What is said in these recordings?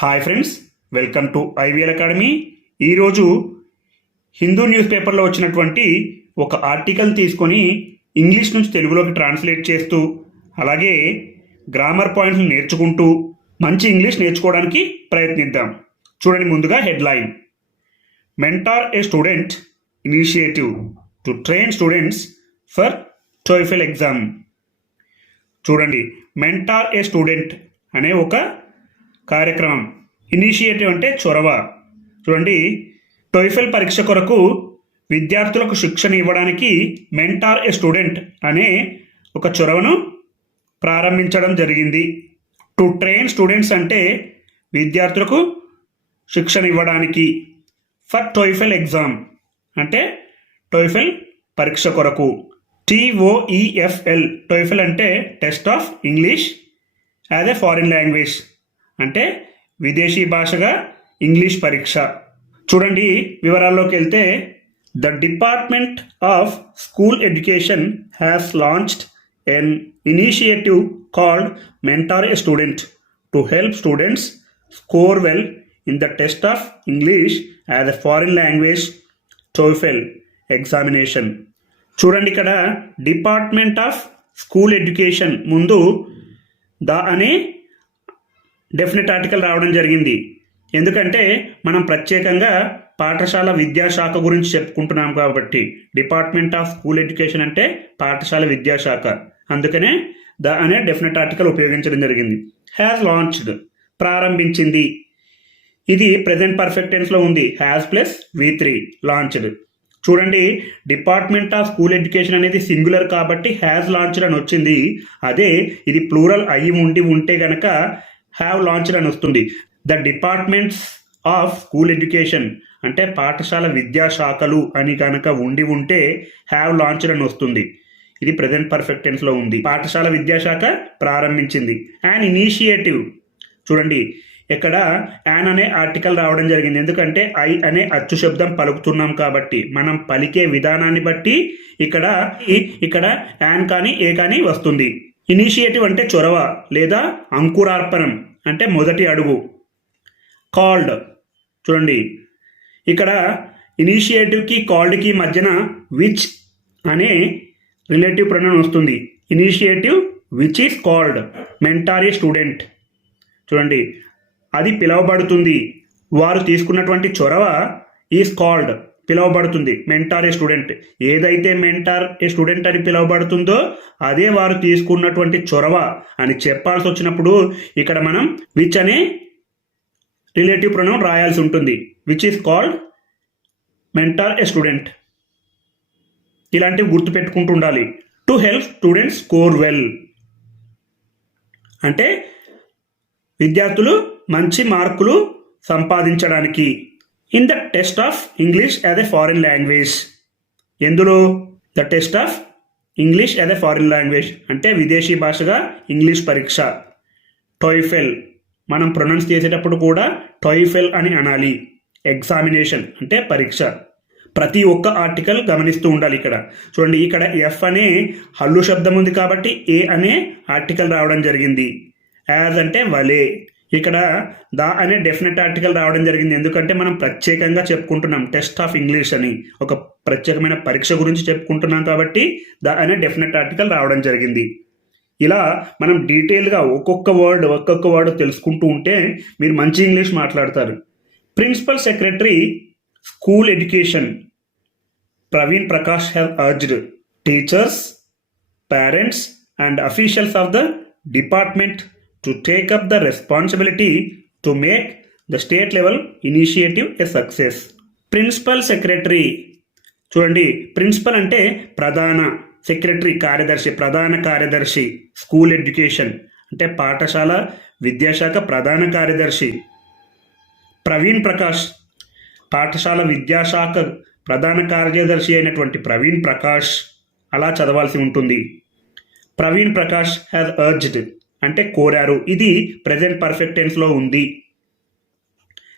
Hi friends welcome to IVL academy ఈరోజు Hindu news పేపర్లో వచ్చినటువంటి ఒక ఆర్టికల్ తీసుకొని ఇంగ్లీష్ నుంచి తెలుగులోకి ట్రాన్స్లేట్ చేస్తూ అలాగే గ్రామర్ పాయింట్స్ నేర్చుకుంటూ మంచి ఇంగ్లీష్ నేర్చుకోవడానికి ప్రయత్నిద్దాం. చూడండి ముందుగా headline mentor a student initiative to train students for TOEFL exam చూడండి మెంటార్ ఏ స్టూడెంట్ అనే ఒక కార్యక్రమం. ఇనిషియేటివ్ అంటే చొరవ. చూడండి టోయిఫెల్ పరీక్ష కొరకు విద్యార్థులకు శిక్షణ ఇవ్వడానికి మెంటార్ ఏ స్టూడెంట్ అనే ఒక చొరవను ప్రారంభించడం జరిగింది. టు ట్రైన్ స్టూడెంట్స్ అంటే విద్యార్థులకు శిక్షణ ఇవ్వడానికి. ఫర్ టోయిఫెల్ ఎగ్జామ్ అంటే టోయిఫెల్ పరీక్ష కొరకు. టిఓఈఎఫ్ఎల్ టోయిఫెల్ అంటే test of English as a foreign language అంటే విదేశీ భాషగా ఇంగ్లీష్ పరీక్ష. చూడండి వివరాల్లోకి వెళ్తే the department of school education has launched an initiative called mentor a student to help students score well in the test of English as a foreign language TOEFL examination. చూడండి ఇక్కడ department of school education ముందు the అనే definite article రావడం జరిగింది. ఎందుకంటే మనం ప్రత్యేకంగా పాఠశాల విద్యాశాఖ గురించి చెప్పుకుంటున్నాం కాబట్టి డిపార్ట్మెంట్ ఆఫ్ స్కూల్ ఎడ్యుకేషన్ అంటే పాఠశాల విద్యాశాఖ. అందుకనే ద అనే డెఫినెట్ ఆర్టికల్ ఉపయోగించడం జరిగింది. హ్యాస్ లాంచ్డ్ ప్రారంభించింది. ఇది ప్రెసెంట్ పర్ఫెక్ట్ టెన్స్లో ఉంది. Has plus V three launched చూడండి డిపార్ట్మెంట్ ఆఫ్ స్కూల్ ఎడ్యుకేషన్ అనేది సింగులర్ కాబట్టి హ్యాస్ లాంచ్డ్ అని వచ్చింది. అదే ఇది ప్లూరల్ అయి ఉండి ఉంటే గనక హ్యావ్ లాంచ్డ్ అని వస్తుంది. The departments of school education అంటే పాఠశాల విద్యాశాఖలు అని కనుక ఉండి ఉంటే హ్యావ్ లాంచ్డ్ అని వస్తుంది. ఇది ప్రజెంట్ పర్ఫెక్ట్ టెన్స్లో ఉంది. పాఠశాల విద్యాశాఖ ప్రారంభించింది. అండ్ ఇనిషియేటివ్ చూడండి ఇక్కడ యాన్ అనే ఆర్టికల్ రావడం జరిగింది. ఎందుకంటే ఐ అనే అచ్చు శబ్దం పలుకుతున్నాం కాబట్టి మనం పలికే విధానాన్ని బట్టి ఇక్కడ ఈ- ఇక్కడ యాన్ కానీ ఏ కానీ వస్తుంది. ఇనిషియేటివ్ అంటే చొరవ లేదా అంకురార్పణం అంటే మొదటి అడుగు. కాల్డ్. చూడండి. ఇక్కడ ఇనిషియేటివ్కి కాల్డ్కి మధ్యన విచ్ అనే రిలేటివ్ ప్రణం వస్తుంది. Initiative which is called mentor a student చూడండి. అది పిలువబడుతుంది. వారు తీసుకున్నటువంటి చొరవ ఈస్ కాల్డ్ పిలువబడుతుంది. Mentor a student. ఏదైతే మెంటార్ ఏ స్టూడెంట్ అని పిలువబడుతుందో అదే వారు తీసుకున్నటువంటి చొరవ అని చెప్పాల్సి వచ్చినప్పుడు ఇక్కడ మనం విచ్ అనే రిలేటివ్ ప్రొనౌన్ రాయాల్సి ఉంటుంది. Which is called mentor a student. ఇలాంటివి గుర్తుపెట్టుకుంటూ ఉండాలి. To help students score well అంటే విద్యార్థులు మంచి మార్కులు సంపాదించడానికి. In the test of English as a foreign language ఎందులో? The test of English as a foreign language అంటే విదేశీ భాషగా ఇంగ్లీష్ పరీక్ష. టోయిఫెల్ మనం ప్రొనౌన్స్ చేసేటప్పుడు కూడా టోయిఫెల్ అని అనాలి. ఎగ్జామినేషన్ అంటే పరీక్ష. ప్రతి ఒక్క ఆర్టికల్ గమనిస్తూ ఉండాలి ఇక్కడ. చూడండి ఇక్కడ ఎఫ్ అనే హల్లు శబ్దం ఉంది కాబట్టి ఏ అనే ఆర్టికల్ రావడం జరిగింది. యాజ్ అంటే వలే. ఇక్కడ ద అనే డెఫినెట్ ఆర్టికల్ రావడం జరిగింది. ఎందుకంటే మనం ప్రత్యేకంగా చెప్పుకుంటున్నాం టెస్ట్ ఆఫ్ ఇంగ్లీష్ అని. ఒక ప్రత్యేకమైన పరీక్ష గురించి చెప్పుకుంటున్నాం కాబట్టి ద అనే డెఫినెట్ ఆర్టికల్ రావడం జరిగింది. ఇలా మనం డీటెయిల్గా ఒక్కొక్క వర్డ్ ఒక్కొక్క వర్డ్ తెలుసుకుంటూ ఉంటే మీరు మంచి ఇంగ్లీష్ మాట్లాడతారు. Principal secretary school education Praveen Prakash have urged teachers parents and officials of the department to take up the responsibility to make the state level initiative a success principal secretary చూడండి principal అంటే ప్రధాన secretary కార్యదర్శి ప్రధాన కార్యదర్శి school education అంటే పాఠశాల విద్యాశాఖ ప్రధాన కార్యదర్శి. ప్రవీణ్ ప్రకాష్ పాఠశాల విద్యాశాఖ ప్రధాన కార్యదర్శి అయినటువంటి ప్రవీణ్ ప్రకాష్ అలా చదవాల్సి ఉంటుంది. ప్రవీణ్ ప్రకాష్ హ్యాజ్ అర్జ్డ్ అంటే కోరారు. ఇది ప్రజెంట్ పర్ఫెక్ట్ టెన్స్లో ఉంది.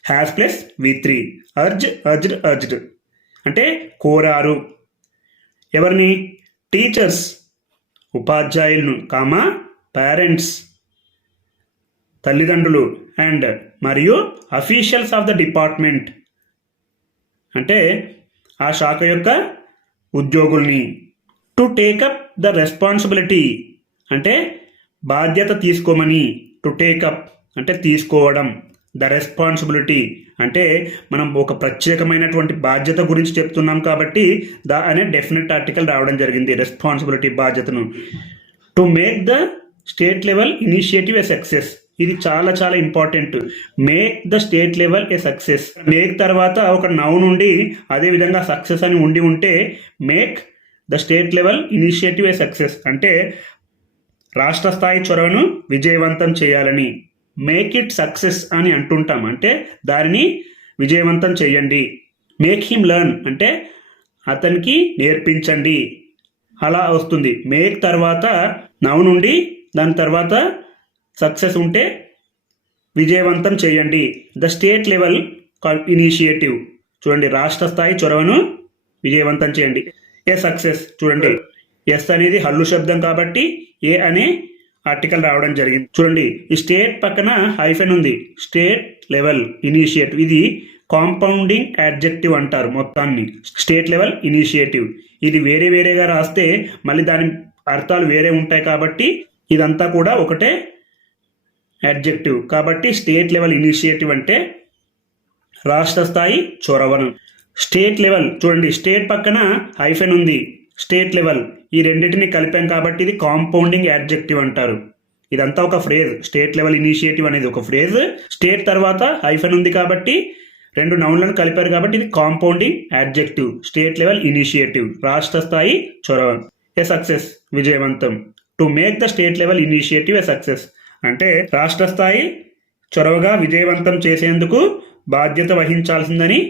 Has plus V three urge urged urged అంటే కోరారు. ఎవరిని? టీచర్స్ ఉపాధ్యాయులను కామా పేరెంట్స్ తల్లిదండ్రులు అండ్ మరియు అఫీషియల్స్ ఆఫ్ ద డిపార్ట్మెంట్ అంటే ఆ శాఖ యొక్క ఉద్యోగుల్ని. To take up the responsibility అంటే బాధ్యత తీసుకోమని టు టేకప్ అంటే తీసుకోవడం ద రెస్పాన్సిబిలిటీ అంటే మనం ఒక ప్రత్యేకమైనటువంటి బాధ్యత గురించి చెప్తున్నాం కాబట్టి ద అనే డెఫినెట్ ఆర్టికల్ రావడం జరిగింది రెస్పాన్సిబిలిటీ బాధ్యతను. To make the state level initiative a success ఇది చాలా చాలా important make the state level a success make తర్వాత ఒక నౌ నుండి అదే విధంగా సక్సెస్ అని ఉండి ఉంటే make the state level initiative a success అంటే రాష్ట్ర స్థాయి చొరవను విజయవంతం చేయాలని. మేక్ ఇట్ సక్సెస్ అని అంటుంటాం. అంటే దానిని విజయవంతం చేయండి. మేక్ హిమ్ లెర్న్ అంటే అతనికి నేర్పించండి. అలా వస్తుంది. మేక్ తర్వాత నవ్ నుండి దాని తర్వాత సక్సెస్ ఉంటే విజయవంతం చేయండి. ద స్టేట్ లెవెల్ ఇనిషియేటివ్ చూడండి రాష్ట్ర స్థాయి చొరవను విజయవంతం చేయండి. ఏ సక్సెస్ చూడండి. ఎస్ అనేది హల్లు శబ్దం కాబట్టి ఏ అనే ఆర్టికల్ రావడం జరిగింది. చూడండి ఈ స్టేట్ పక్కన హైఫెన్ ఉంది. State level initiative. ఇది కాంపౌండింగ్ యాడ్జెక్టివ్ అంటారు మొత్తాన్ని. State level initiative. ఇది వేరే వేరేగా రాస్తే మళ్ళీ దాని అర్థాలు వేరే ఉంటాయి కాబట్టి ఇదంతా కూడా ఒకటే యాడ్జెక్టివ్ కాబట్టి స్టేట్ లెవెల్ ఇనిషియేటివ్ అంటే రాష్ట్ర స్థాయి చొరవను. స్టేట్ లెవెల్ చూడండి స్టేట్ పక్కన హైఫెన్ ఉంది. State level. ఈ రెండింటిని కలిపాం కాబట్టి ఇది కాంపౌండింగ్ యాడ్జెక్టివ్ అంటారు. ఇదంతా ఒక ఫ్రేజ్. స్టేట్ లెవెల్ ఇనిషియేటివ్ అనేది ఒక ఫ్రేజ్. స్టేట్ తర్వాత హైఫెన్ ఉంది కాబట్టి రెండు నౌన్లను కలిపారు కాబట్టి ఇది compounding adjective. State level initiative. రాష్ట్ర స్థాయి చొరవ. ఏ సక్సెస్ విజయవంతం. To make the state level initiative a success అంటే రాష్ట్ర స్థాయి చొరవగా విజయవంతం చేసేందుకు బాధ్యత వహించాల్సిందని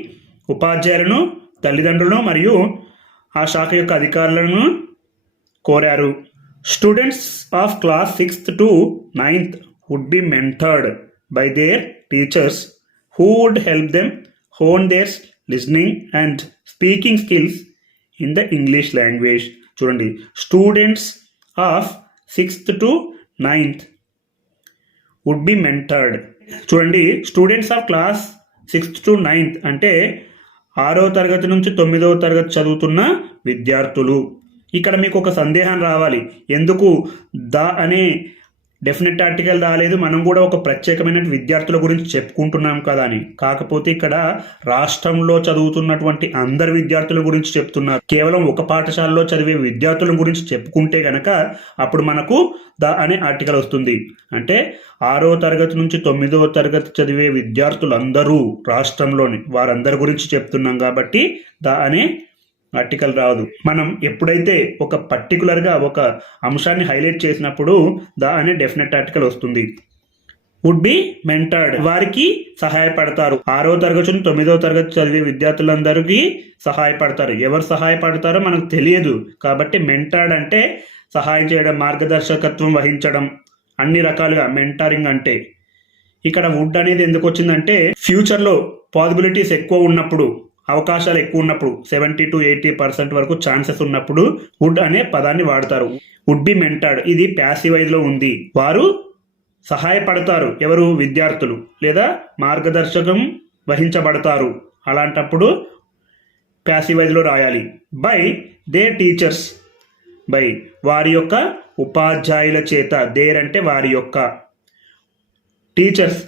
ఉపాధ్యాయులను తల్లిదండ్రులను మరియు ఆ శాఖ యొక్క అధికారులను కోరారు. Students of class sixth to ninth would be mentored by their teachers who would help them hone their listening and speaking skills in the English language చూడండి. Students of sixth to ninth would be mentored చూడండి. Students of class sixth to ninth అంటే ఆరో తరగతి నుంచి తొమ్మిదవ తరగతి చదువుతున్న విద్యార్థులు. ఇక్కడ మీకు ఒక సందేహం రావాలి. ఎందుకు ద అనే డెఫినెట్ ఆర్టికల్ రాలేదు. మనం కూడా ఒక ప్రత్యేకమైన విద్యార్థుల గురించి చెప్పుకుంటున్నాం కదా అని. కాకపోతే ఇక్కడ రాష్ట్రంలో చదువుతున్నటువంటి అందరి విద్యార్థుల గురించి చెప్తున్నారు. కేవలం ఒక పాఠశాలలో చదివే విద్యార్థుల గురించి చెప్పుకుంటే గనక అప్పుడు మనకు ద అనే ఆర్టికల్ వస్తుంది. అంటే ఆరో తరగతి నుంచి తొమ్మిదో తరగతి చదివే విద్యార్థులందరూ రాష్ట్రంలోని వారందరి గురించి చెప్తున్నాం కాబట్టి ద అనే ఆర్టికల్ రాదు. మనం ఎప్పుడైతే ఒక పర్టికులర్గా ఒక అంశాన్ని హైలైట్ చేసినప్పుడు ద అనే డెఫినెట్ ఆర్టికల్ వస్తుంది. వుడ్ బి మెంటర్డ్ వారికి సహాయపడతారు. ఆరో తరగతి నుంచి తొమ్మిదో తరగతి చదివే విద్యార్థులందరికీ సహాయపడతారు. ఎవరు సహాయపడతారో మనకు తెలియదు. కాబట్టి మెంటర్డ్ అంటే సహాయం చేయడం మార్గదర్శకత్వం వహించడం అన్ని రకాలుగా మెంటరింగ్ అంటే. ఇక్కడ వుడ్ అనేది ఎందుకు వచ్చిందంటే ఫ్యూచర్లో పాసిబిలిటీస్ ఎక్కువ ఉన్నప్పుడు అవకాశాలు ఎక్కువ ఉన్నప్పుడు సెవెంటీ టు ఎయిటీ పర్సెంట్ వరకు ఛాన్సెస్ ఉన్నప్పుడు వుడ్ అనే పదాన్ని వాడతారు. వుడ్ బి మెంటర్డ్ ఇది ప్యాసివైజ్లో ఉంది. వారు సహాయపడతారు. ఎవరు? విద్యార్థులు లేదా మార్గదర్శకం వహించబడతారు. అలాంటప్పుడు ప్యాసివైజ్లో రాయాలి. బై దే టీచర్స్ బై వారి యొక్క ఉపాధ్యాయుల చేత. దేర్ అంటే వారి యొక్క. టీచర్స్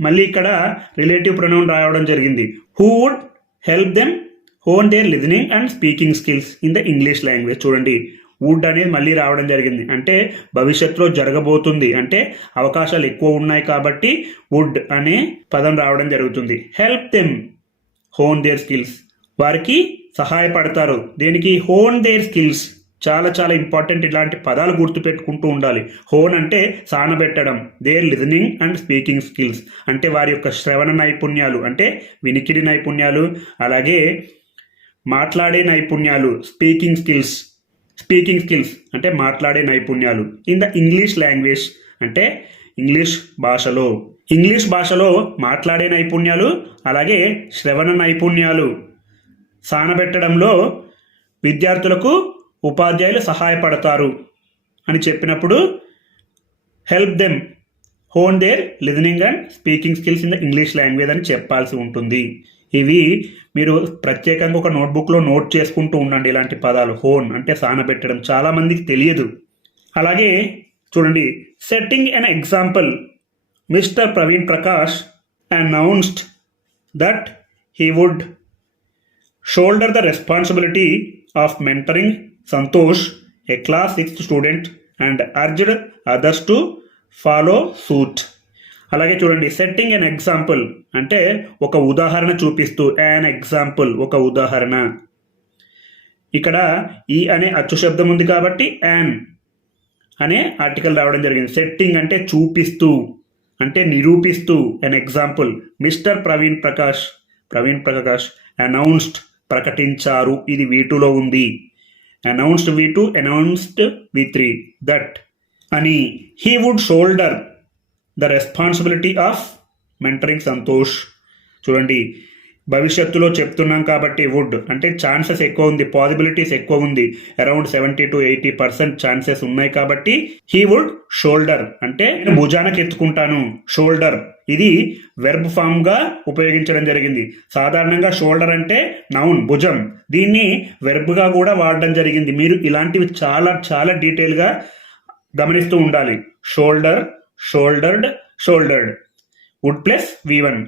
మళ్ళీ ఇక్కడ రిలేటివ్ ప్రొనౌన్ రాయడం జరిగింది. Who would help them hone their listening and speaking skills in the English language చూడండి వుడ్ అనేది మళ్ళీ రావడం జరిగింది. అంటే భవిష్యత్తులో జరగబోతుంది. అంటే అవకాశాలు ఎక్కువ ఉన్నాయి కాబట్టి వుడ్ అనే పదం రావడం జరుగుతుంది. Help them hone their skills వారికి సహాయపడతారు. దేనికి? హోన్ దేర్ స్కిల్స్ చాలా చాలా ఇంపార్టెంట్ ఇలాంటి పదాలు గుర్తుపెట్టుకుంటూ ఉండాలి. హోన్ అంటే సానబెట్టడం. Their listening and speaking skills అంటే వారి యొక్క శ్రవణ నైపుణ్యాలు. అంటే వినికిడి నైపుణ్యాలు. అలాగే మాట్లాడే నైపుణ్యాలు. స్పీకింగ్ స్కిల్స్ స్పీకింగ్ స్కిల్స్ అంటే మాట్లాడే నైపుణ్యాలు. ఇన్ ద ఇంగ్లీష్ లాంగ్వేజ్ అంటే ఇంగ్లీష్ భాషలో. ఇంగ్లీష్ భాషలో మాట్లాడే నైపుణ్యాలు. అలాగే శ్రవణ నైపుణ్యాలు. సానబెట్టడంలో విద్యార్థులకు ఉపాధ్యాయులు సహాయపడతారు అని చెప్పినప్పుడు help them hone their listening and speaking skills in the English language అని చెప్పాల్సి ఉంటుంది. ఇవి మీరు ప్రత్యేకంగా ఒక నోట్బుక్లో నోట్ చేసుకుంటూ ఉండండి ఇలాంటి పదాలు. హోన్ అంటే సానబెట్టడం చాలామందికి తెలియదు. అలాగే చూడండి setting an example mister Praveen Prakash announced that he would shoulder the responsibility of mentoring Santosh, a class 6th student, and urged others to follow suit అలాగే చూడండి సెట్టింగ్ అన్ ఎగ్జాంపుల్ అంటే ఒక ఉదాహరణ చూపిస్తూ యాన్ ఎగ్జాంపుల్ ఒక ఉదాహరణ. ఇక్కడ ఈ అనే అచ్చు శబ్దం ఉంది కాబట్టి యాన్ అనే ఆర్టికల్ రావడం జరిగింది. సెట్టింగ్ అంటే చూపిస్తూ అంటే నిరూపిస్తూ an example mister Praveen Prakash Praveen Prakash announced ప్రకటించారు. ఇది వీటిలో ఉంది. Announced V two announced V three that అని he would shoulder the responsibility of mentoring Santosh చూడండి భవిష్యత్తులో చెప్తున్నాం కాబట్టి వుడ్ అంటే ఛాన్సెస్ ఎక్కువ ఉంది పాసిబిలిటీస్ ఎక్కువ ఉంది. Around seventy to eighty percent chances ఉన్నాయి కాబట్టి హీ వుడ్ షోల్డర్ అంటే నేను భుజానికి ఎత్తుకుంటాను షోల్డర్ ఇది వెర్బ్ ఫామ్గా ఉపయోగించడం జరిగింది. సాధారణంగా షోల్డర్ అంటే నౌన్ భుజం. దీన్ని వెర్బ్గా కూడా వాడడం జరిగింది. మీరు ఇలాంటివి చాలా చాలా డీటెయిల్గా గమనిస్తూ ఉండాలి. Shoulder shouldered shouldered would plus V one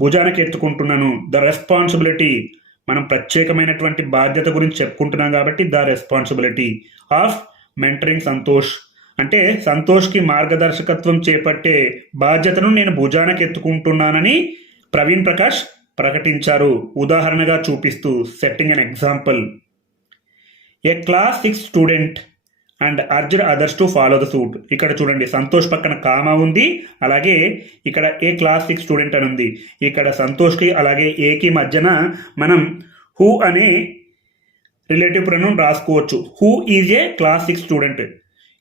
భుజానికి ఎత్తుకుంటున్నాను. ద రెస్పాన్సిబిలిటీ మనం ప్రత్యేకమైనటువంటి బాధ్యత గురించి చెప్పుకుంటున్నాం కాబట్టి the responsibility of mentoring Santosh. అంటే సంతోష్కి మార్గదర్శకత్వం చేపట్టే బాధ్యతను నేను భుజానకెత్తుకుంటున్నానని ప్రవీణ్ ప్రకాష్ ప్రకటించారు. ఉదాహరణగా చూపిస్తూ setting an example a class six student and urged others to follow the suit ఇక్కడ చూడండి సంతోష్ పక్కన కామా ఉంది అలాగే ఇక్కడ ఏ క్లాస్ సిక్స్ స్టూడెంట్ అని ఉంది. ఇక్కడ సంతోష్కి అలాగే ఏకి మధ్యన మనం హూ అనే రిలేటివ్ ప్రొనౌన్ రాసుకోవచ్చు. Who is a class six student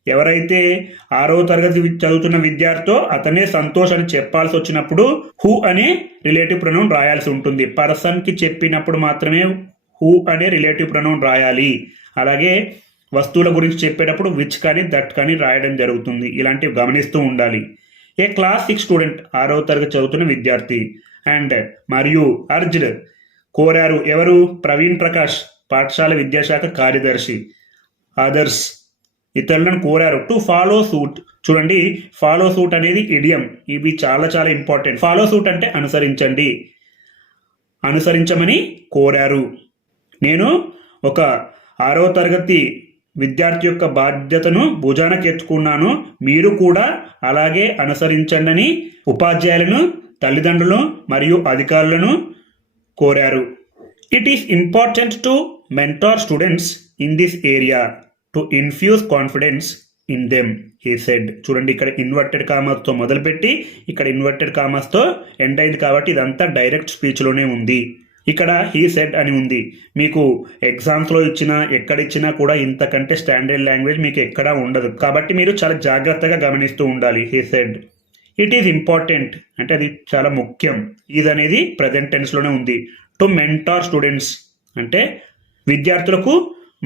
ఎవరైతే ఆరో తరగతి చదువుతున్న విద్యార్థితో అతనే సంతోష్ అని చెప్పాల్సి వచ్చినప్పుడు హూ అనే రిలేటివ్ ప్రొనౌన్ రాయాల్సి ఉంటుంది. పర్సన్కి చెప్పినప్పుడు మాత్రమే హూ అనే రిలేటివ్ ప్రొనౌన్ రాయాలి. అలాగే వస్తువుల గురించి చెప్పేటప్పుడు విచ్ కానీ దట్ కానీ రాయడం జరుగుతుంది. ఇలాంటివి గమనిస్తూ ఉండాలి. ఏ క్లాస్ సిక్స్ స్టూడెంట్ ఆరో తరగతి చదువుతున్న విద్యార్థి? అండ్ మరియు అర్జ్డ్ కోరారు ఎవరు? ప్రవీణ్ ప్రకాష్ పాఠశాల విద్యాశాఖ కార్యదర్శి. అదర్స్ ఇతరులను కోరారు టు ఫాలో సూట్ చూడండి ఫాలో సూట్ అనేది ఇడియం ఇవి చాలా చాలా ఇంపార్టెంట్ ఫాలో సూట్ అంటే అనుసరించండి. అనుసరించమని కోరారు. నేను ఒక ఆరవ తరగతి విద్యార్థి యొక్క బాధ్యతను భుజానకెత్తుకున్నాను మీరు కూడా అలాగే అనుసరించండి అని ఉపాధ్యాయులను తల్లిదండ్రులను మరియు అధికారులను కోరారు. It is important to mentor students in this area to infuse confidence in them he said చూడండి ఇక్కడ ఇన్వర్టెడ్ కామర్స్తో మొదలుపెట్టి ఇక్కడ ఇన్వర్టెడ్ కామర్స్తో ఎండ్ అయింది కాబట్టి ఇదంతా డైరెక్ట్ స్పీచ్లోనే ఉంది. ఇక్కడ హీ సెడ్ అని ఉంది. మీకు ఎగ్జామ్స్లో ఇచ్చినా ఎక్కడ ఇచ్చినా కూడా ఇంతకంటే స్టాండర్డ్ లాంగ్వేజ్ మీకు ఎక్కడా ఉండదు. కాబట్టి మీరు చాలా జాగ్రత్తగా గమనిస్తూ ఉండాలి he said it is important అంటే అది చాలా ముఖ్యం. ఇది అనేది ప్రజెంట్ టెన్స్లోనే ఉంది. టు మెంటార్ స్టూడెంట్స్ అంటే విద్యార్థులకు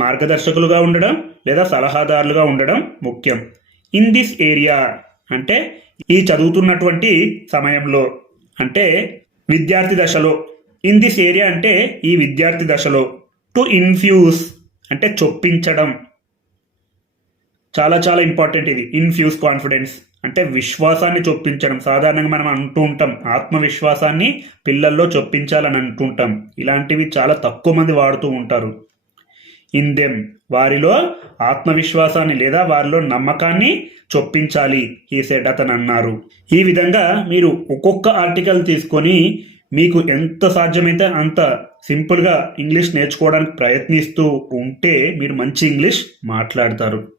మార్గదర్శకులుగా ఉండడం లేదా సలహాదారులుగా ఉండడం ముఖ్యం. ఇన్ దిస్ ఏరియా అంటే ఈ చదువుతున్నటువంటి సమయంలో అంటే విద్యార్థి దశలో. ఇన్ దిస్ ఏరియా అంటే ఈ విద్యార్థి దశలో. టు ఇన్ఫ్యూజ్ అంటే చొప్పించడం. చాలా చాలా ఇంపార్టెంట్ ఇది. ఇన్ఫ్యూజ్ కాన్ఫిడెన్స్ అంటే విశ్వాసాన్ని చొప్పించడం. సాధారణంగా మనం అంటూ ఉంటాం ఆత్మవిశ్వాసాన్ని పిల్లల్లో చొప్పించాలని అంటుంటాం ఇలాంటివి చాలా తక్కువ మంది వాడుతూ ఉంటారు. ఇన్ దెమ్ వారిలో ఆత్మవిశ్వాసాన్ని లేదా వారిలో నమ్మకాన్ని చొప్పించాలి ఈ సెట్ అతను అన్నారు ఈ విధంగా మీరు ఒక్కొక్క ఆర్టికల్ తీసుకొని మీకు ఎంత సాధ్యమైతే అంత సింపుల్గా ఇంగ్లీష్ నేర్చుకోవడానికి ప్రయత్నిస్తూ ఉంటే మీరు మంచి ఇంగ్లీష్ మాట్లాడతారు.